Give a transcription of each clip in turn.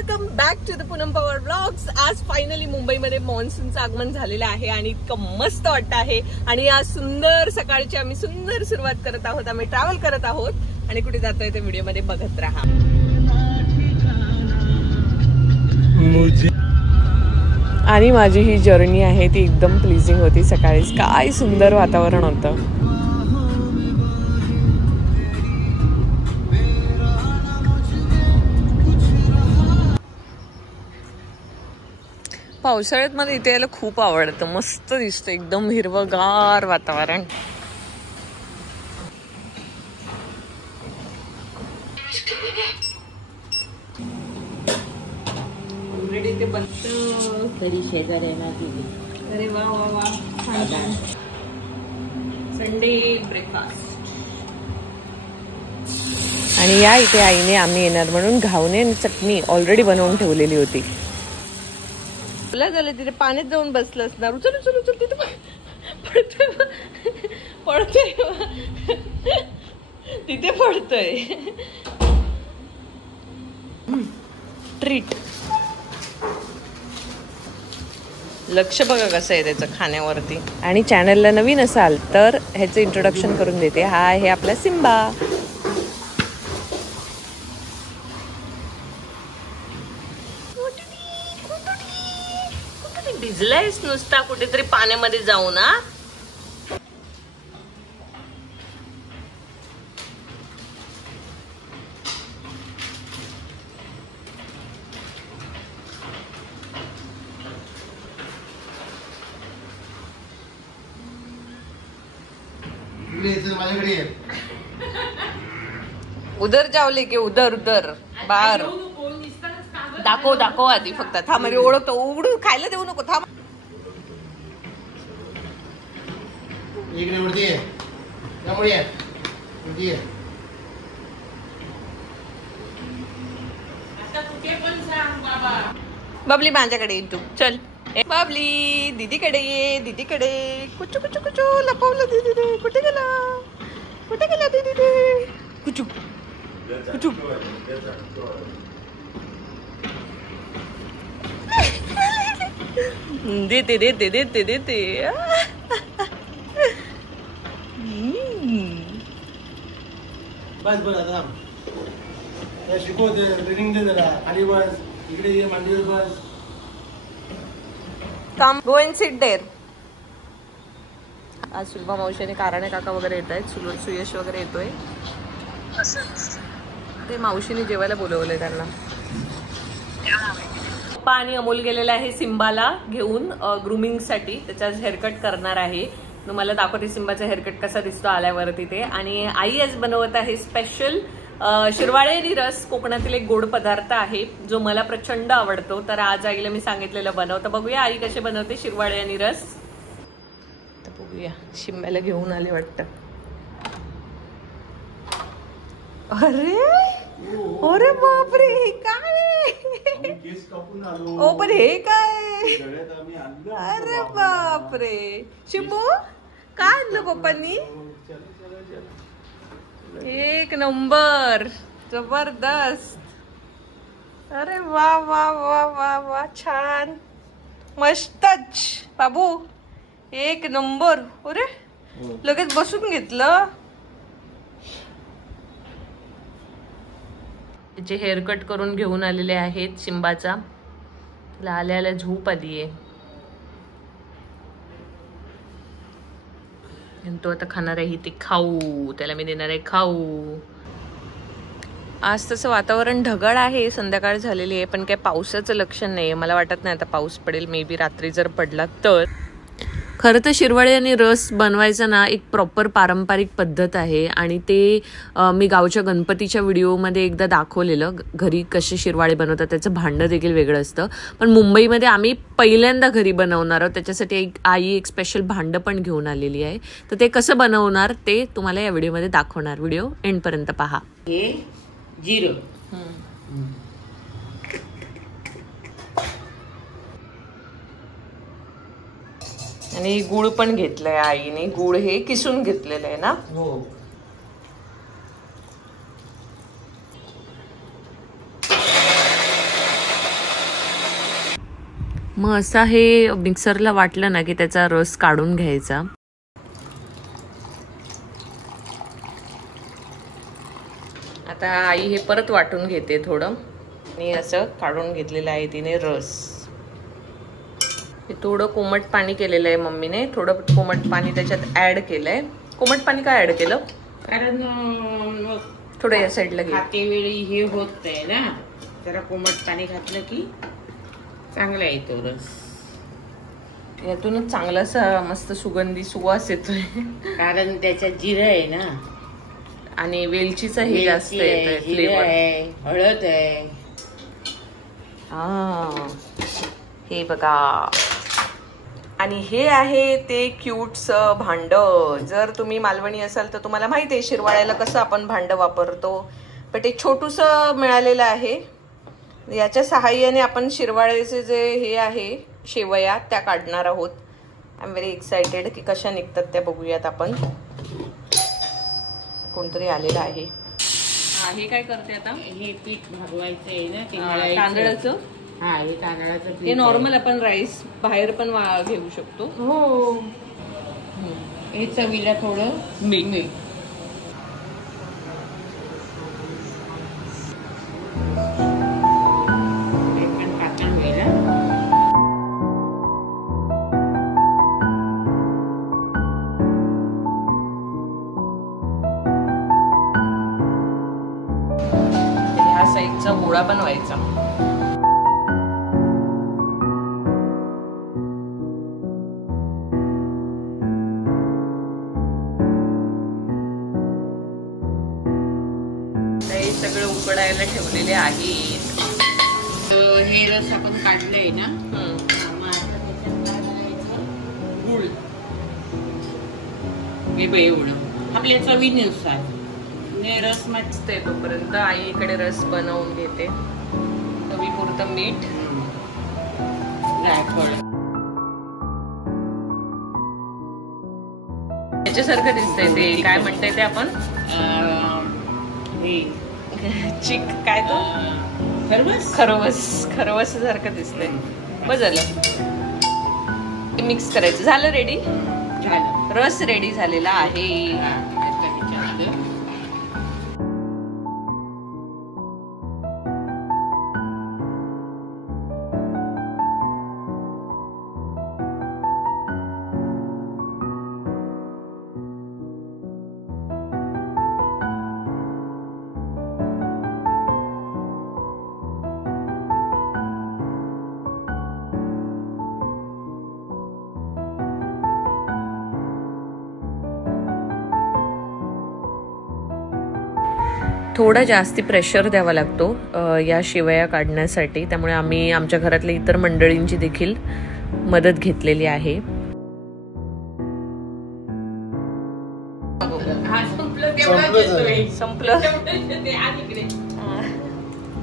Welcome back to the Poonam Pawar blogs. आज finally मुंबईमध्ये मॉन्सूनचं आगमन झालेलं आहे आणि इतकं मस्त वाटत आहे. आणि आज सुंदर सकाळची आम्ही सुंदर सुरुवात करत आहोत. आम्ही ट्रॅव्हल करत आहोत आणि कुठे जातोय ते व्हिडिओ मध्ये बघत राहा. आणि माझी ही जर्नी आहे ती एकदम प्लीजिंग होती. सकाळीच काय सुंदर वातावरण होतं. पावसाळ्यात मला इथे यायला खूप आवडतं. मस्त दिसतं, एकदम हिरवगार वातावरण. ऑलरेडी ते बनतं तरी शेजाऱ्यांना दिली. अरे वा वा वा, संडे ब्रेकफास्ट. आणि या इथे आईने आम्ही येणार म्हणून घावणे आणि चटणी ऑलरेडी बनवून ठेवलेली होती. तुला झालं तिथे पाण्यात जाऊन बसलं असणार. उचल उचल उचल, तिथे पडतोय पडतोय तिथे पडतोय. ट्रीट. लक्ष बघा कसं आहे त्याचं खाण्यावरती. आणि चॅनलला नवीन असाल तर ह्याचं इंट्रोडक्शन करून देते. हा आहे आपला सिम्बा. भिजलायस नुसता कुठेतरी पाण्यामध्ये जाऊ ना. उधर जावले की उधर उधर बाहेर दाखव दाखव आधी. फक्त थांब, म्हणजे ओळखतो. उघडू खायला देऊ नको. थांब. बबली माझ्याकडे ये तू. चल बाबली, दीदीकडे ये. दीदीकडे कुचू कुचू कुचू. लपवलं दीदीने. कुठे गेला, कुठे गेला दीदीने. कुचू कुचू. देते देते देते देते. बस बस आता शिकवते. ट्रेनिंग दे जरा. खाली बस, इकडे ये, मांडीवर बस. काम. Go and sit there. आज सुलभा मावशीने काराणे काका वगैरे येत आहेत. सुयश वगैरे येतोय. ते मावशीने जेवायला बोलवलंय त्यांना. पप्पा आणि अमोल गेलेला आहे सिम्बाला घेऊन ग्रूमिंग साठी. त्याचा हेअरकट करणार आहे. तुम्हाला दाखवते सिम्बाचा हेअरकट कसा दिसतो आल्यावरती ते. आणि आई आज बनवत आहे स्पेशल शिरवाळे आणि रस. कोकणातील एक गोड पदार्थ आहे जो मला प्रचंड आवडतो. तर आज आईला मी सांगितलेलं बनवतं. बघूया आई कसे बनवते शिरवाळे आणि रस. तर बघूया. शिंब्याला घेऊन आले वाटतं. अरे अरे बापरे, हे काय. ओ पण हे काय. अरे बापरे. शिंबू काय आणलं पप्पांनी. एक नंबर, जबरदस्त. अरे वा वा वा वा वा, छान मस्तच बाबू. एक नंबर. अरे लगेच बसून घेतलं. त्याचे हेअरकट करून घेऊन आलेले आहेत सिम्बाचा. त्याला आल्या आल्या झोप आली आहे. तो आता खाणार आहे ते खाऊ. त्याला मी देणार आहे खाऊ. आज तसं वातावरण ढगाळ आहे. संध्याकाळ झालेली आहे पण काय पावसाचं लक्षण नाही. मला वाटत नाही आता पाऊस पडेल. मे बी रात्री जर पडला तर. खरं तर शिरवाळे आणि रस बनवायचा ना एक प्रॉपर पारंपरिक पद्धत आहे. आणि ते मी गावच्या गणपतीच्या व्हिडिओमध्ये एकदा दाखवलेलं. घरी कसे शिरवाळे बनवतात त्याचं भांडं देखील वेगळं असतं. पण मुंबईमध्ये आम्ही पहिल्यांदा घरी बनवणार आहोत. त्याच्यासाठी आई एक स्पेशल भांडं पण घेऊन आलेली आहे. तर ते कसं बनवणार ते तुम्हाला या व्हिडिओमध्ये दाखवणार. व्हिडिओ एंडपर्यंत पहा. हे जिरं, आणि गुळ पण घेतलंय आईने. गुळ हे किसून घेतलेलं आहे ना. हो. मग असा हे मिक्सरला वाटलं ना की त्याचा रस काढून घ्यायचा. आता आई हे परत वाटून घेते थोडं आणि असं काढून घेतलेलं आहे तिने रस. हे थोडं कोमट पाणी केलेलं आहे मम्मीने, थोडं कोमट पाणी त्याच्यात ऍड केलंय. कोमट पाणी काय ऍड केलं? कारण थोडं या साईडला घे. खाते वेळी हे होत नाही ना, जरा कोमट पाणी घातलं की चांगला येतो रस. यातूनच चांगलासा मस्त सुगंधी सुवास येतोय. कारण त्याच्यात जिरं आहे ना आणि वेलचीचं हे जास्त वेलची आहे, येतोय जिरं फ्लेवर. आहे, हळद आहे. हे बघा. आणि हे आहे ते क्यूटस भांड. जर तुम्ही मालवणी असाल तर तुम्हाला माहिती आहे शिरवाळ्याला कसं आपण भांड वापरतो, पण ते छोटूस मिळालेलं आहे. याच्या सहाय्याने आपण शिरवाळ्याचे जे हे आहे शेवया त्या काढणार आहोत. आय एम व्हेरी एक्सायटेड की कशा निघतात त्या बघूयात आपण. कोणतरी आलेलं आहे. हे काय करते आता? हे पीठ भागवायचं आहे ना, ते तांदळाचं. हा, हे तांदळाचं पीठ हे नॉर्मल आपण राईस बाहेर पण घेऊ शकतो. हो. हे चवीला थोडं मीठ. साईजचा गोळा बनवायचा. हे सगळं उकडायला ठेवलेले आहेत. हे रस आपण काढलंय ना, मग आता त्याच्यात काय घालायचं? गूळ. हे बघ एवढं आपल्या चवीनुसार. रस मस्त आहे. तोपर्यंत आई इकडे रस बनवून घेते. चवीपुरतं मीठ, जायफळ. याच्यासारखं दिसतंय ते. काय म्हणताय ते आपण? हे चिक काय तो? खरवस. खरवस सारखं दिसतंय. बस झालं. मिक्स करायचं. झालं रेडी. झालं. रस रेडी झालेला आहे. थोडा जास्ती प्रेशर द्यावा लागतो या शेवया काढण्यासाठी. त्यामुळे आम्ही आमच्या घरातल्या इतर मंडळींची देखील मदत घेतलेली आहे. संपलं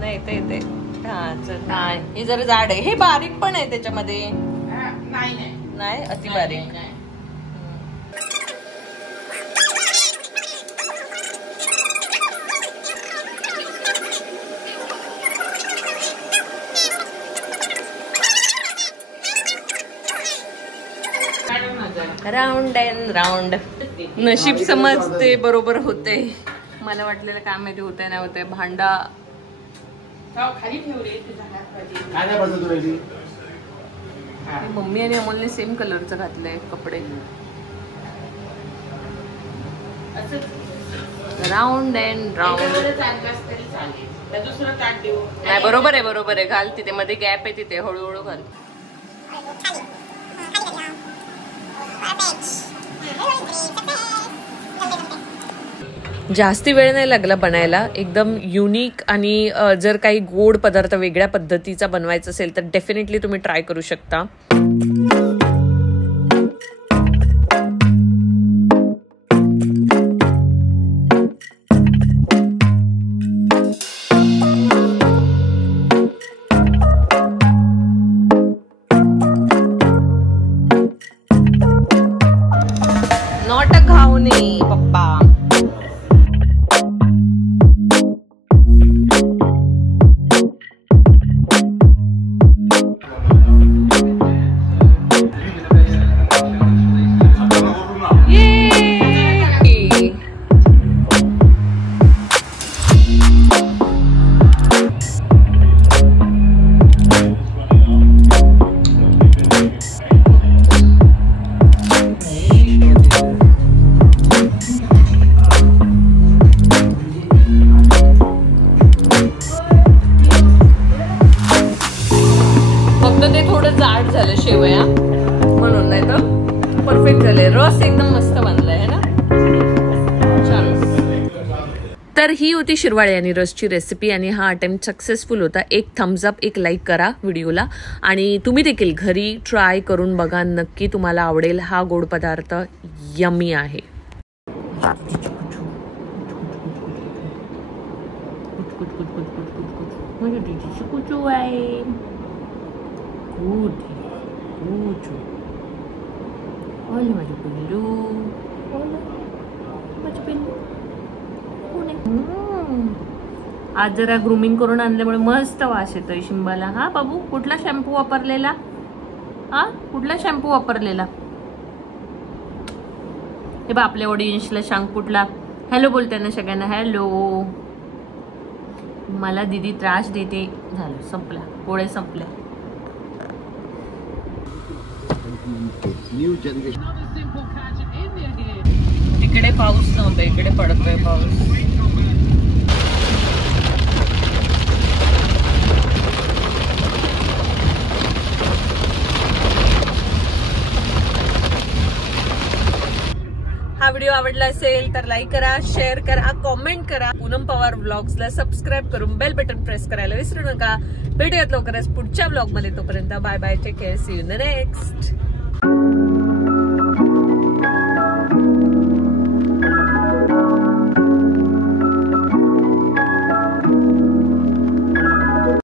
नाही ते. हे जरा जाड आहे. हे बारीक पण आहे त्याच्यामध्ये. नाही अति बारीक. Round and round. नशीब समजते बरोबर होते. मला वाटलेलं काय माहिती होतंय नाही होतंय. भांडा खाली ठेवले. मम्मी आणि अमोलने सेम कलरचं घातलंय कपडे. Round and round. नाही बरोबर आहे. घाल तिथे मध्ये गॅप आहे तिथे. हळूहळू घाल. जास्ती वेळ नाही लागला बनायला. एकदम युनिक. आणि जर काही गोड पदार्थ वेगळ्या पद्धतीचा बनवायचा असेल तर डेफिनेटली तुम्ही ट्राय करू शकता. नॉट अ घावणे पप्पा. तर ही होती शिरवाळे आणि रसची रेसिपी आणि हा अटेम्प्ट सक्सेसफुल होता. एक थम्स अप, एक लाईक करा व्हिडिओला आणि तुम्ही देखील घरी ट्राय करून बघा, नक्की तुम्हाला आवडेल. हा गोड पदार्थ यम्मी आहे. आज जरा ग्रूमिंग करून आणल्यामुळे मस्त वास येतोय शिंबाला. हा बाबू, कुठला शॅम्पू वापरलेला? हा, कुठला शॅम्पू वापरलेला? हे बा आपल्या ऑडियन्सला सांग कुठला. हॅलो बोलते ना सगळ्यांना, हॅलो. मला दीदी त्रास देते. झालं, संपला, पोळे संपले. इकडे पाऊस नव्हता, इकडे पडतोय पाऊस. हा व्हिडिओ आवडला असेल तर लाईक करा, शेअर करा, कॉमेंट करा. पूनम पवार व्लॉग्सला सबस्क्राईब करून बेल बटन प्रेस करायला विसरू नका. भेटूयात लवकरच पुढच्या व्लॉग मध्ये. तोपर्यंत bye bye, take care, see you in the next.